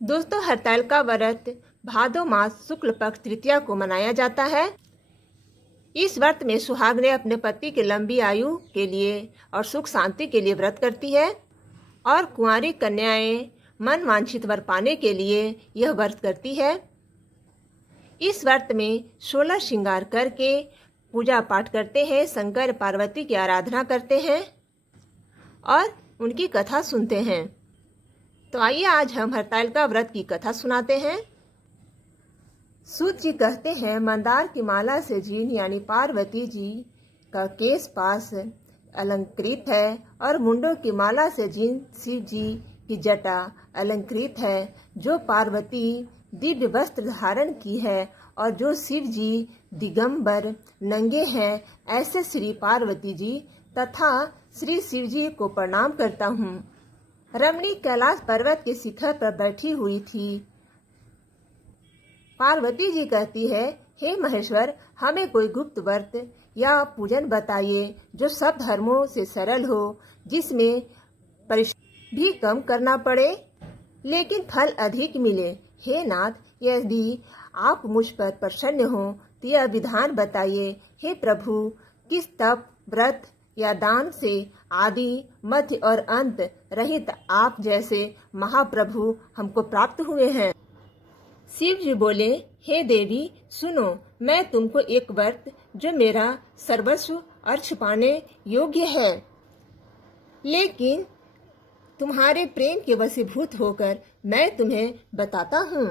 दोस्तों, हरतालिका व्रत भादो मास शुक्ल पक्ष तृतीया को मनाया जाता है। इस व्रत में सुहागनें अपने पति की लंबी आयु के लिए और सुख शांति के लिए व्रत करती है और कुंवारी कन्याएं मन वांछित वर पाने के लिए यह व्रत करती है। इस व्रत में 16 श्रृंगार करके पूजा पाठ करते हैं, शंकर पार्वती की आराधना करते हैं और उनकी कथा सुनते हैं। तो आइए आज हम हरतालिका व्रत की कथा सुनाते हैं। सूत जी कहते हैं, मंदार की माला से जीन यानी पार्वती जी का केश पास अलंकृत है और मुंडों की माला से जीन शिव जी की जटा अलंकृत है। जो पार्वती दिव्य वस्त्र धारण की है और जो शिव जी दिगंबर नंगे हैं, ऐसे श्री पार्वती जी तथा श्री शिव जी को प्रणाम करता हूँ। रमणी कैलाश पर्वत के शिखर पर बैठी हुई थी। पार्वती जी कहती है, हे महेश्वर, हमें कोई गुप्त व्रत या पूजन बताइए जो सब धर्मों से सरल हो, जिसमें परिश्रम भी कम करना पड़े लेकिन फल अधिक मिले। हे नाथ, यदि आप मुझ पर प्रसन्न हो तो यह विधान बताइए। हे प्रभु, किस तप, व्रत या दान से आदि मध्य और अंत रहित आप जैसे महाप्रभु हमको प्राप्त हुए हैं। शिव जी बोले, हे देवी सुनो, मैं तुमको एक व्रत जो मेरा सर्वस्व अर्थ पाने योग्य है, लेकिन तुम्हारे प्रेम के वशीभूत होकर मैं तुम्हें बताता हूँ।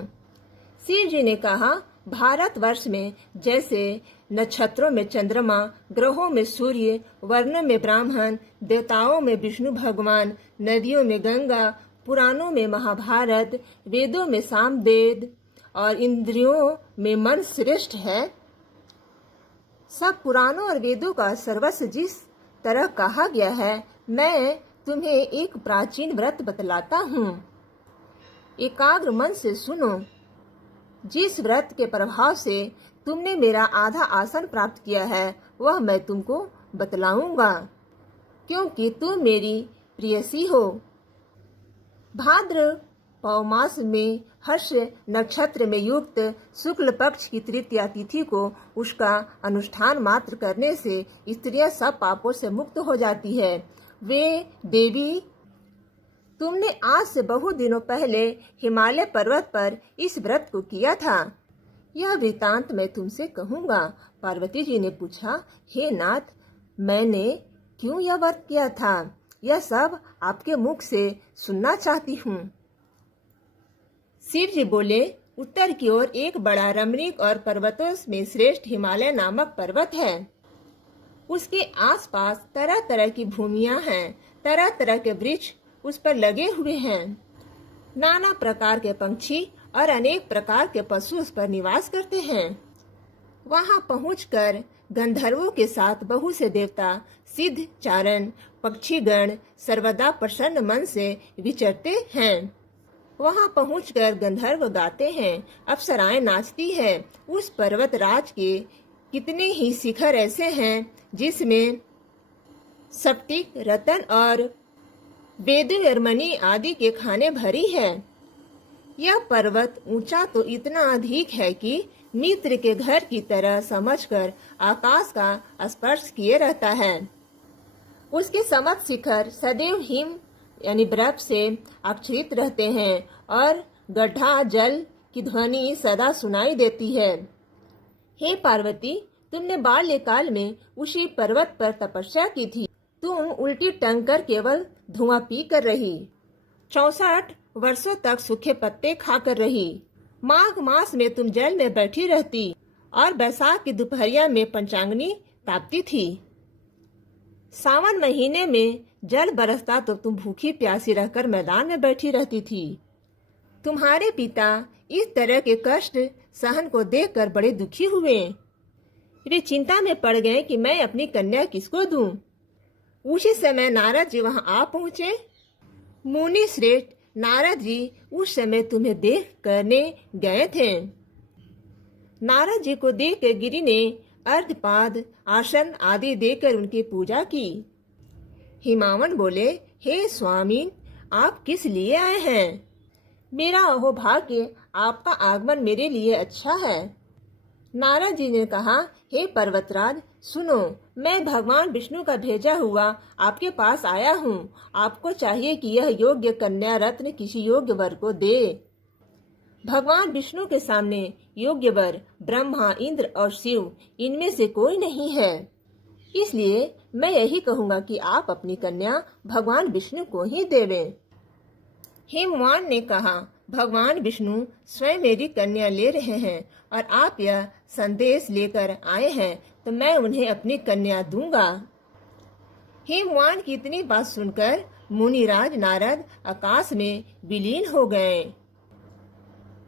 शिव जी ने कहा, भारतवर्ष में जैसे नक्षत्रों में चंद्रमा, ग्रहों में सूर्य, वर्णों में ब्राह्मण, देवताओं में विष्णु भगवान, नदियों में गंगा, पुराणों में महाभारत, वेदों में सामवेद और इंद्रियों में मन श्रेष्ठ है, सब पुराणों और वेदों का सर्वस्व जिस तरह कहा गया है, मैं तुम्हें एक प्राचीन व्रत बतलाता हूँ। एकाग्र मन से सुनो। जिस व्रत के प्रभाव से तुमने मेरा आधा आसन प्राप्त किया है, वह मैं तुमको बतलाऊंगा, क्योंकि तुम मेरी प्रियसी हो। भाद्र पौमास में हर्ष नक्षत्र में युक्त शुक्ल पक्ष की तृतीया तिथि को उसका अनुष्ठान मात्र करने से स्त्रियां सब पापों से मुक्त हो जाती है। वे देवी, तुमने आज से बहुत दिनों पहले हिमालय पर्वत पर इस व्रत को किया था। यह वृतांत मैं तुमसे कहूँगा। पार्वती जी ने पूछा, हे नाथ, मैंने क्यों यह व्रत किया था? यह सब आपके मुख से सुनना चाहती हूँ। शिव जी बोले, उत्तर की ओर एक बड़ा रमणीक और पर्वतों में श्रेष्ठ हिमालय नामक पर्वत है। उसके आसपास तरह तरह की भूमियां हैं, तरह तरह के वृक्ष उस पर लगे हुए हैं। नाना प्रकार के पंछी और अनेक प्रकार के पशु उस पर निवास करते हैं। वहां पहुंचकर गंधर्वों के साथ बहुत से देवता, सिद्ध, चारण, पक्षीगण सर्वदा प्रसन्न मन से विचरते हैं। वहां पहुंचकर गंधर्व गाते हैं, अप्सराएं नाचती हैं। उस पर्वत राज के कितने ही शिखर ऐसे हैं जिसमें स्फटिक, रतन और वेदुर्मणि आदि के खाने भरी है। यह पर्वत ऊंचा तो इतना अधिक है कि मित्र के घर की तरह समझकर आकाश का स्पर्श किए रहता है। उसके समस्त शिखर सदैव हिम यानी बर्फ से आच्छादित रहते हैं और गड्ढा जल की ध्वनि सदा सुनाई देती है। हे पार्वती, तुमने बाल्यकाल में उसी पर्वत पर तपस्या की थी। तुम उल्टी टंग कर केवल धुआं पी कर रही, 64 वर्षों तक सूखे पत्ते खाकर रही। माघ मास में तुम जल में बैठी रहती और बैसाख की दोपहरिया में पंचांगनी तापती थी। सावन महीने में जल बरसता तो तुम भूखी प्यासी रहकर मैदान में बैठी रहती थी। तुम्हारे पिता इस तरह के कष्ट सहन को देखकर बड़े दुखी हुए। वे चिंता में पड़ गए कि मैं अपनी कन्या किसको दूं। उसी समय नारद जी वहां आ पहुंचे। मुनि श्रेष्ठ नारद जी उस समय तुम्हें देख करने गए थे। नारद जी को देख कर गिरि ने अर्धपाद, आसन आदि देकर उनकी पूजा की। हिमावन बोले, हे स्वामी, आप किस लिए आए हैं? मेरा अहोभाग्य, आपका आगमन मेरे लिए अच्छा है। नारद जी ने कहा, हे पर्वतराज सुनो, मैं भगवान विष्णु का भेजा हुआ आपके पास आया हूँ। आपको चाहिए कि यह योग्य कन्या रत्न किसी योग्य वर को दे। भगवान विष्णु के सामने योग्य वर ब्रह्मा, इंद्र और शिव, इनमें से कोई नहीं है। इसलिए मैं यही कहूँगा कि आप अपनी कन्या भगवान विष्णु को ही देवें। हिमवान ने कहा, भगवान विष्णु स्वयं मेरी कन्या ले रहे हैं और आप यह संदेश लेकर आए हैं, तो मैं उन्हें अपनी कन्या दूंगा। हिमवान की इतनी बात सुनकर मुनिराज नारद आकाश में विलीन हो गए।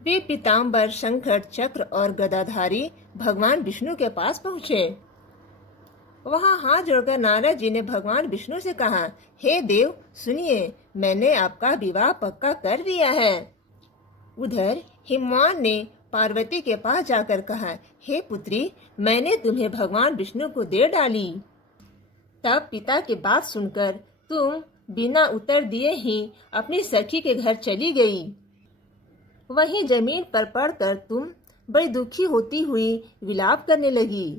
वे पीताम्बर, शंखर, चक्र और गदाधारी भगवान विष्णु के पास पहुँचे। वहाँ हाथ जोड़कर नारद जी ने भगवान विष्णु से कहा, हे देव सुनिए, मैंने आपका विवाह पक्का कर दिया है। उधर हिमवान ने पार्वती के पास जाकर कहा, हे पुत्री, मैंने तुम्हें भगवान विष्णु को दे डाली। तब पिता की बात सुनकर तुम बिना उत्तर दिए ही अपनी सखी के घर चली गई। वहीं जमीन पर पड़कर तुम बड़ी दुखी होती हुई विलाप करने लगी।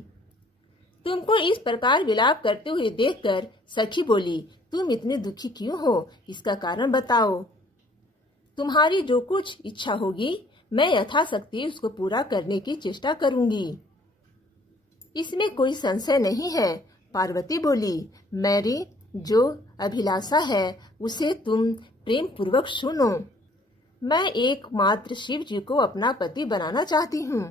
तुमको इस प्रकार विलाप करते हुए देखकर सखी बोली, तुम इतनी दुखी क्यों हो? इसका कारण बताओ। तुम्हारी जो कुछ इच्छा होगी मैं यथाशक्ति उसको पूरा करने की चेष्टा करूंगी। इसमें कोई संशय नहीं है। पार्वती बोली, मेरी जो अभिलाषा है उसे तुम प्रेम पूर्वक सुनो। मैं एकमात्र शिव जी को अपना पति बनाना चाहती हूँ।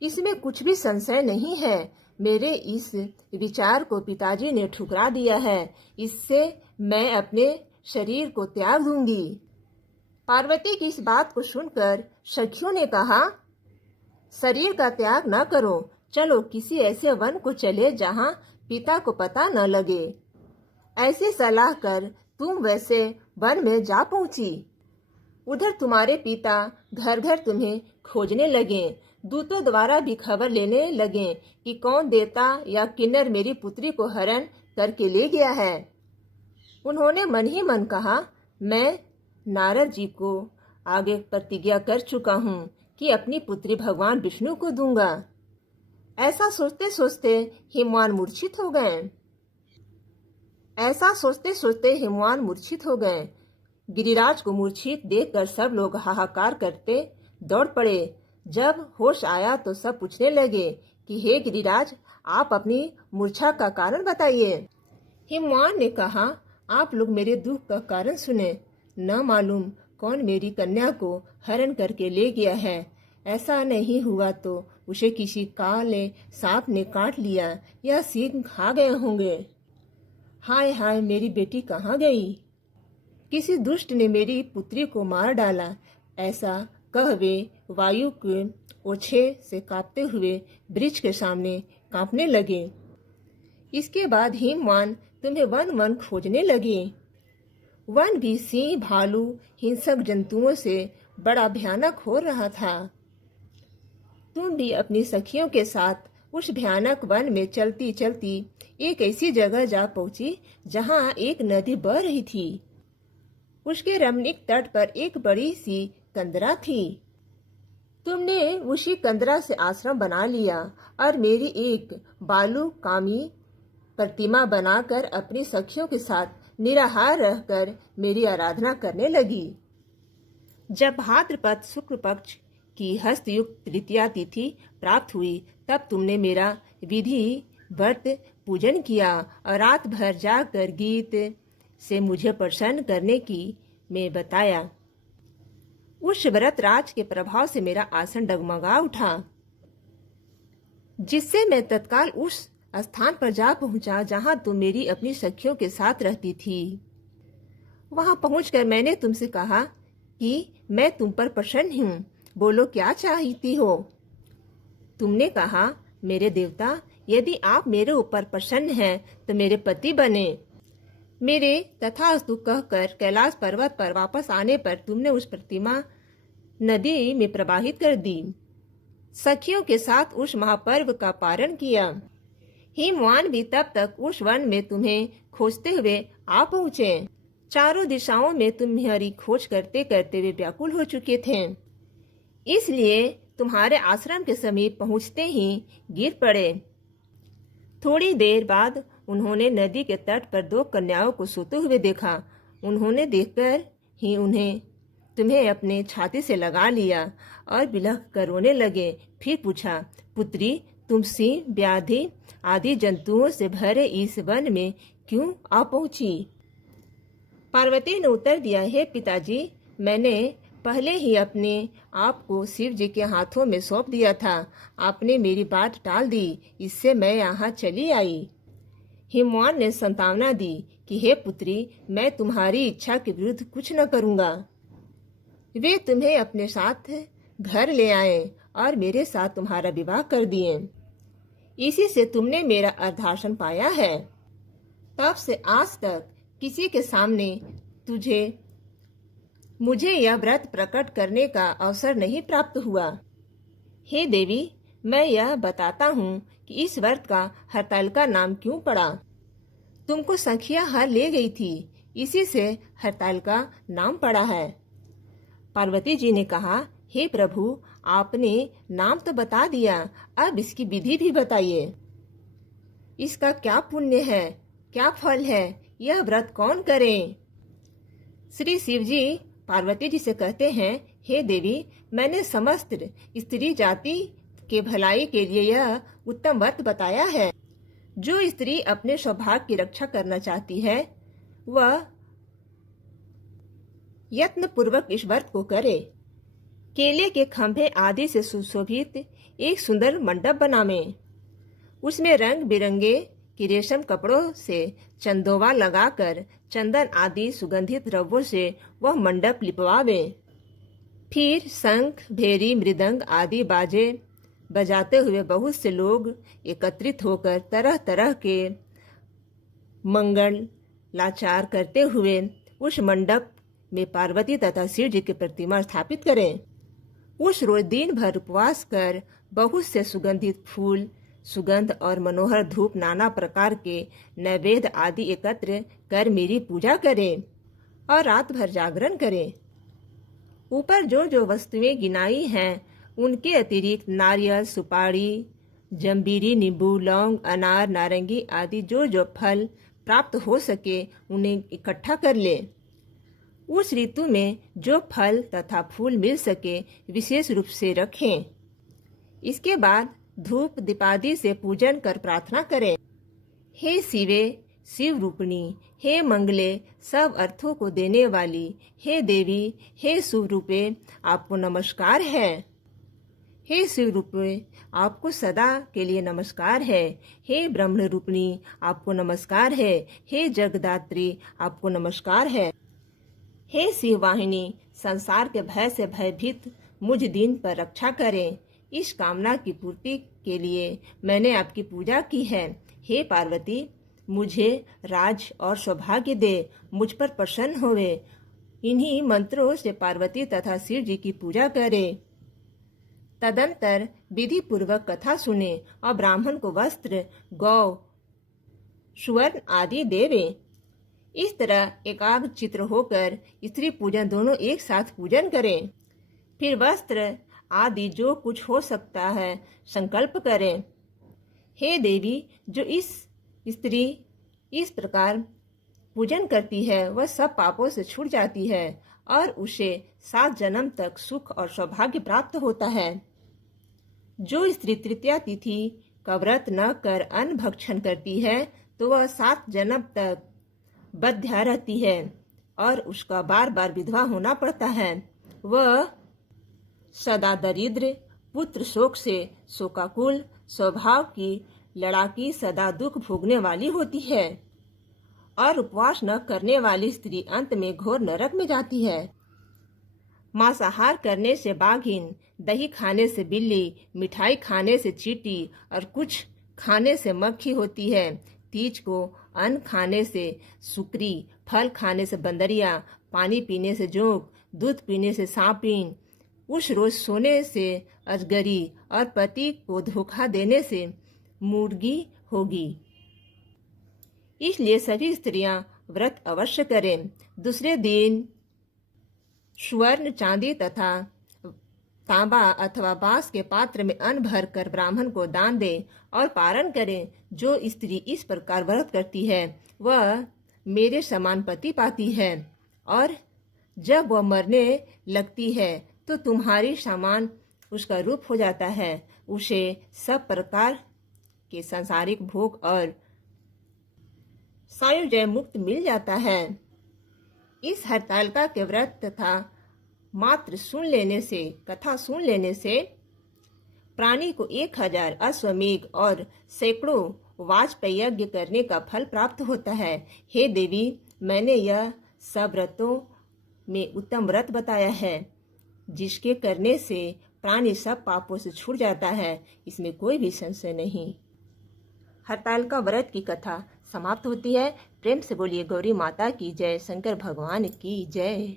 इसमें कुछ भी संशय नहीं है। मेरे इस विचार को पिताजी ने ठुकरा दिया है। इससे मैं अपने शरीर को त्याग दूंगी। पार्वती की इस बात को सुनकर सखियों ने कहा, शरीर का त्याग न करो, चलो किसी ऐसे वन को चले जहाँ पिता को पता न लगे। ऐसी सलाह कर तुम वैसे वन में जा पहुंची। उधर तुम्हारे पिता घर घर तुम्हें खोजने लगे। दूतों द्वारा भी खबर लेने लगे कि कौन देवता या किन्नर मेरी पुत्री को हरण करके ले गया है। उन्होंने मन ही मन कहा, मैं नारद जी को आगे प्रतिज्ञा कर चुका हूँ कि अपनी पुत्री भगवान विष्णु को दूंगा। ऐसा सोचते सोचते हिमवान मूर्छित हो गए। गिरिराज को मूर्छित देखकर सब लोग हाहाकार करते दौड़ पड़े। जब होश आया तो सब पूछने लगे कि हे गिरिराज, आप अपनी मूर्छा का कारण बताइए। हिमवान ने कहा, आप लोग मेरे दुख का कारण सुने। न मालूम कौन मेरी कन्या को हरण करके ले गया है। ऐसा नहीं हुआ तो उसे किसी काले सांप ने काट लिया या सींग खा गए होंगे। हाय हाय, मेरी बेटी कहाँ गई? किसी दुष्ट ने मेरी पुत्री को मार डाला। ऐसा कह वे वायु के ओछे से कांपते हुए वृक्ष के सामने कांपने लगे। इसके बाद हिमवान तुम्हें वन वन खोजने लगे। वन भी सिंह, भालू, हिंसक जंतुओं से बड़ा भयानक हो रहा था। तुम भी अपनी सखियों के साथ उस भयानक वन में चलती चलती एक ऐसी जगह जा पहुंची जहां एक नदी बह रही थी। उसके रमणीक तट पर एक बड़ी सी कंदरा थी। तुमने उसी कंदरा से आश्रम बना लिया और मेरी एक बालू कामी प्रतिमा बनाकर अपनी सखियों के साथ निराहार रहकर मेरी आराधना करने लगी। जब भाद्रपद शुक्ल पक्ष की हस्तयुक्त तृतीया तिथि प्राप्त हुई तब तुमने मेरा विधि व्रत पूजन किया और रात भर जाकर गीत से मुझे प्रसन्न करने की मैं बताया। उस व्रत राज के प्रभाव से मेरा आसन डगमगा उठा, जिससे मैं तत्काल उस स्थान पर जा पहुंचा जहां तुम मेरी अपनी सखियों के साथ रहती थी। वहां पहुंचकर मैंने तुमसे कहा कि मैं तुम पर प्रसन्न हूँ, बोलो क्या चाहती हो। तुमने कहा, मेरे देवता, यदि आप मेरे ऊपर प्रसन्न हैं तो मेरे पति बने। मेरे तथास्तु कहकर कैलाश पर्वत पर वापस आने पर तुमने उस प्रतिमा नदी में प्रवाहित कर दी। सखियों के साथ उस महापर्व का पारण किया। हिमवान भी तब तक उस वन में तुम्हें खोजते हुए आ पहुंचे। चारों दिशाओं में तुम्हारी खोज करते करते वे व्याकुल हो चुके थे, इसलिए तुम्हारे आश्रम के समीप पहुंचते ही गिर पड़े। थोड़ी देर बाद उन्होंने नदी के तट पर 2 कन्याओं को सोते हुए देखा। उन्होंने देखकर ही तुम्हें अपने छाती से लगा लिया और बिलख कर रोने लगे। फिर पूछा, पुत्री, तुम सिंह, व्याधि आदि जंतुओं से भरे इस वन में क्यों आ पहुंची? पार्वती ने उत्तर दिया, हे पिताजी, मैंने पहले ही अपने आप को शिव जी के हाथों में सौंप दिया था। आपने मेरी बात टाल दी, इससे मैं यहाँ चली आई। हिमवान ने संतावना दी कि हे पुत्री, मैं तुम्हारी इच्छा के विरुद्ध कुछ न करूँगा। वे तुम्हें अपने साथ घर ले आए और मेरे साथ तुम्हारा विवाह कर दिए। इसी से तुमने मेरा अर्धासन पाया है। तब से आज तक किसी के सामने मुझे यह व्रत प्रकट करने का अवसर नहीं प्राप्त हुआ। हे देवी, मैं यह बताता हूँ कि इस व्रत का हरतालिका नाम क्यों पड़ा। तुमको सखिया हर ले गई थी, इसी से हरतालिका नाम पड़ा है। पार्वती जी ने कहा, हे प्रभु, आपने नाम तो बता दिया, अब इसकी विधि भी बताइए। इसका क्या पुण्य है, क्या फल है, यह व्रत कौन करे? श्री शिव जी पार्वती जी से कहते हैं, हे देवी, मैंने समस्त स्त्री जाति के भलाई के लिए यह उत्तम व्रत बताया है। जो स्त्री अपने सौभाग्य की रक्षा करना चाहती है, वह यत्न पूर्वक इस व्रत को करे। केले के खंभे आदि से सुशोभित एक सुंदर मंडप बनावे। उसमें रंग बिरंगे की रेशम कपड़ों से चंदोवा लगाकर चंदन आदि सुगंधित द्रव्यों से वह मंडप लिपवावे। फिर शंख, भेरी, मृदंग आदि बाजे बजाते हुए बहुत से लोग एकत्रित होकर तरह तरह के मंगल लाचार करते हुए उस मंडप में पार्वती तथा शिव जी की प्रतिमा स्थापित करें। उस रोज दिन भर उपवास कर बहुत से सुगंधित फूल, सुगंध और मनोहर धूप, नाना प्रकार के नैवेद्य आदि एकत्र कर मेरी पूजा करें और रात भर जागरण करें। ऊपर जो जो वस्तुएं गिनाई हैं, उनके अतिरिक्त नारियल, सुपारी, जंबीरी, नींबू, लौंग, अनार, नारंगी आदि जो जो फल प्राप्त हो सके उन्हें इकट्ठा कर ले। उस ऋतु में जो फल तथा फूल मिल सके विशेष रूप से रखें। इसके बाद धूप दीपादि से पूजन कर प्रार्थना करें। हे शिवे, शिव रूपिणी, हे मंगले, सब अर्थों को देने वाली, हे देवी, हे शिव रूपे, आपको नमस्कार है। हे शिव रूपे, आपको सदा के लिए नमस्कार है। हे ब्रह्म रूपिणी, आपको नमस्कार है। हे जगदात्री, आपको नमस्कार है। हे शिव वाहिनी, संसार के भय से भयभीत मुझ दिन पर रक्षा करें। इस कामना की पूर्ति के लिए मैंने आपकी पूजा की है। हे पार्वती, मुझे राज और सौभाग्य दे, मुझ पर प्रसन्न होवे। इन्हीं मंत्रों से पार्वती तथा शिव जी की पूजा करें। तदंतर विधि पूर्वक कथा सुने और ब्राह्मण को वस्त्र, गौ, सुवर्ण आदि देवे। इस तरह एकाग्र चित्र होकर स्त्री पूजन दोनों एक साथ पूजन करें। फिर वस्त्र आदि जो कुछ हो सकता है संकल्प करें। हे देवी, जो इस स्त्री इस प्रकार पूजन करती है वह सब पापों से छूट जाती है और उसे 7 जन्म तक सुख और सौभाग्य प्राप्त होता है। जो स्त्री तृतीया तिथि का व्रत न कर अन्न भक्षण करती है तो वह 7 जन्म तक बद्ध्या रहती है और उसका बार बार विधवा होना पड़ता है। वह सदा दरिद्र, पुत्र शोक से शोकाकुल, स्वभाव की लड़ाकी, सदा दुख भोगने वाली होती है और उपवास न करने वाली स्त्री अंत में घोर नरक में जाती है। मांसाहार करने से बाघिन, दही खाने से बिल्ली, मिठाई खाने से चींटी और कुछ खाने से मक्खी होती है। तीज को अन्न खाने से सुकरी, फल खाने से बंदरिया, पानी पीने से जोंक, दूध पीने से सांपिन, उस रोज सोने से अजगरी और पति को धोखा देने से मुर्गी होगी। इसलिए सभी स्त्रियां व्रत अवश्य करें। दूसरे दिन स्वर्ण, चांदी तथा तांबा अथवा बांस के पात्र में अन्न भरकर ब्राह्मण को दान दें और पारण करें। जो स्त्री इस प्रकार व्रत करती है वह मेरे समान पति पाती है, और जब वह मरने लगती है तो तुम्हारी समान उसका रूप हो जाता है। उसे सब प्रकार के सांसारिक भोग और सायुज्य मुक्त मिल जाता है। इस हरतालिका के व्रत तथा मात्र कथा सुन लेने से प्राणी को 1000 अश्वमेध और सैकड़ों वाजपेय यज्ञ करने का फल प्राप्त होता है। हे देवी, मैंने यह सब व्रतों में उत्तम व्रत बताया है, जिसके करने से प्राणी सब पापों से छूट जाता है। इसमें कोई भी संशय नहीं। हरतालिका व्रत की कथा समाप्त होती है। प्रेम से बोलिए गौरी माता की जय, शंकर भगवान की जय।